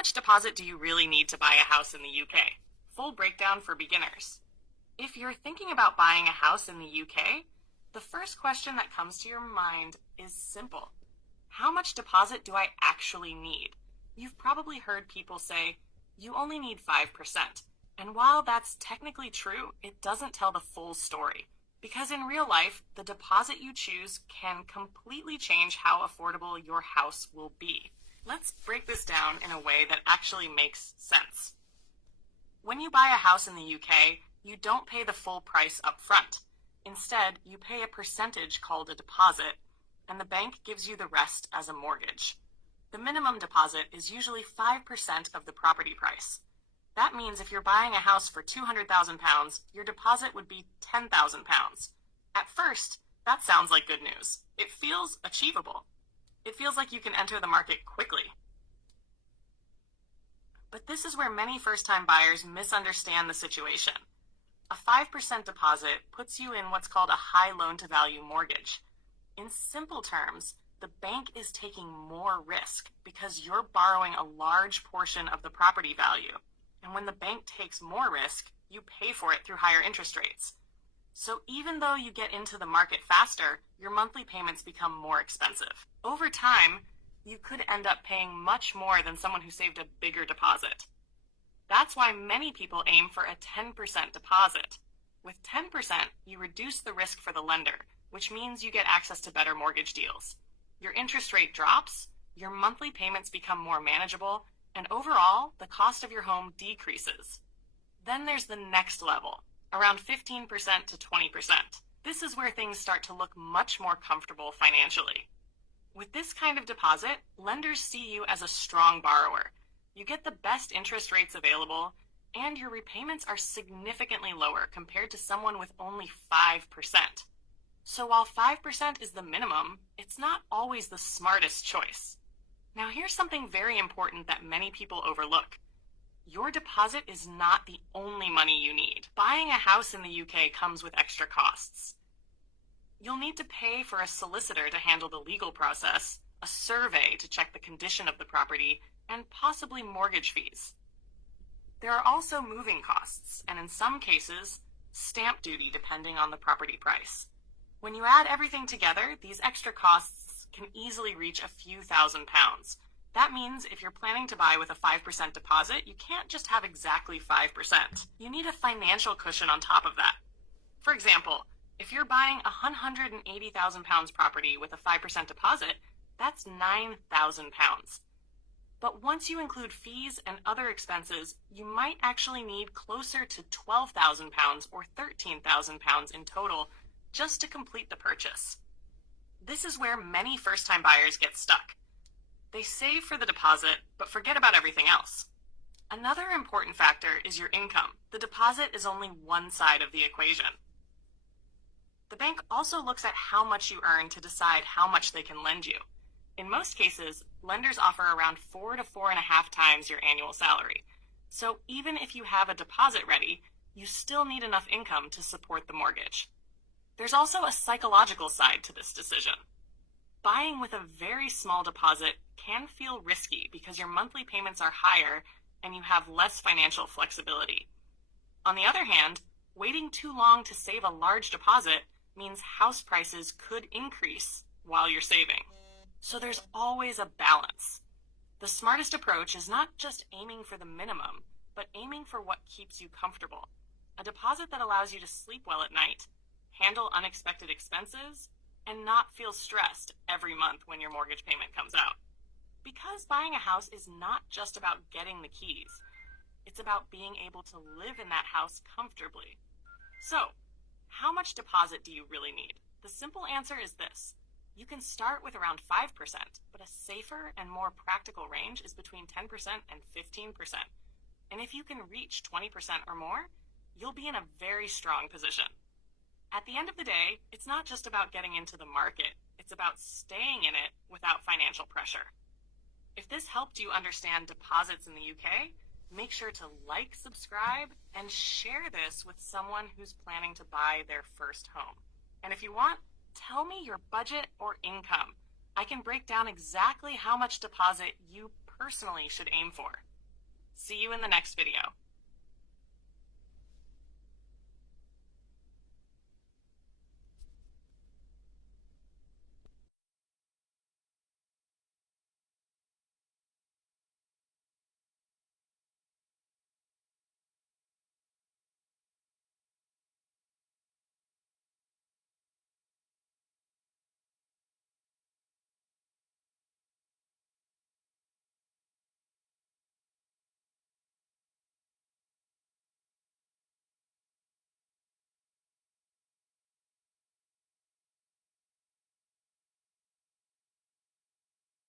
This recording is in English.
much deposit do you really need to buy a house in the UK? Full breakdown for beginners. If you're thinking about buying a house in the UK, the first question that comes to your mind is simple. How much deposit do I actually need? You've probably heard people say, you only need 5%. And while that's technically true, it doesn't tell the full story. Because in real life, the deposit you choose can completely change how affordable your house will be. Let's break this down in a way that actually makes sense. When you buy a house in the UK, you don't pay the full price up front. Instead, you pay a percentage called a deposit, and the bank gives you the rest as a mortgage. The minimum deposit is usually 5% of the property price. That means if you're buying a house for £200,000, your deposit would be £10,000. At first, that sounds like good news. It feels achievable. It feels like you can enter the market quickly. But this is where many first-time buyers misunderstand the situation. A 5% deposit puts you in what's called a high loan-to-value mortgage. In simple terms, the bank is taking more risk because you're borrowing a large portion of the property value. And when the bank takes more risk, you pay for it through higher interest rates. So even though you get into the market faster, your monthly payments become more expensive. Over time, you could end up paying much more than someone who saved a bigger deposit. That's why many people aim for a 10% deposit. With 10%, you reduce the risk for the lender, which means you get access to better mortgage deals. Your interest rate drops, your monthly payments become more manageable, and overall, the cost of your home decreases. Then there's the next level, around 15% to 20%. This is where things start to look much more comfortable financially. With this kind of deposit, lenders see you as a strong borrower. You get the best interest rates available, and your repayments are significantly lower compared to someone with only 5%. So while 5% is the minimum, it's not always the smartest choice. Now here's something very important that many people overlook. Your deposit is not the only money you need. Buying a house in the UK comes with extra costs. You'll need to pay for a solicitor to handle the legal process, a survey to check the condition of the property, and possibly mortgage fees. There are also moving costs, and in some cases, stamp duty depending on the property price. When you add everything together, these extra costs can easily reach a few £1,000s. That means if you're planning to buy with a 5% deposit, you can't just have exactly 5%. You need a financial cushion on top of that. For example, if you're buying a £180,000 property with a 5% deposit, that's £9,000. But once you include fees and other expenses, you might actually need closer to £12,000 or £13,000 in total just to complete the purchase. This is where many first-time buyers get stuck. They save for the deposit, but forget about everything else. Another important factor is your income. The deposit is only one side of the equation. The bank also looks at how much you earn to decide how much they can lend you. In most cases, lenders offer around 4 to 4.5 times your annual salary. So even if you have a deposit ready, you still need enough income to support the mortgage. There's also a psychological side to this decision. Buying with a very small deposit can feel risky because your monthly payments are higher and you have less financial flexibility. On the other hand, waiting too long to save a large deposit means house prices could increase while you're saving. So there's always a balance. The smartest approach is not just aiming for the minimum, but aiming for what keeps you comfortable. A deposit that allows you to sleep well at night, handle unexpected expenses, and not feel stressed every month when your mortgage payment comes out. Because buying a house is not just about getting the keys. It's about being able to live in that house comfortably. So, how much deposit do you really need? The simple answer is this. You can start with around 5%, but a safer and more practical range is between 10% and 15%. And if you can reach 20% or more, you'll be in a very strong position. At the end of the day, it's not just about getting into the market. It's about staying in it without financial pressure. If this helped you understand deposits in the UK, make sure to like, subscribe, and share this with someone who's planning to buy their first home. And if you want, tell me your budget or income. I can break down exactly how much deposit you personally should aim for. See you in the next video.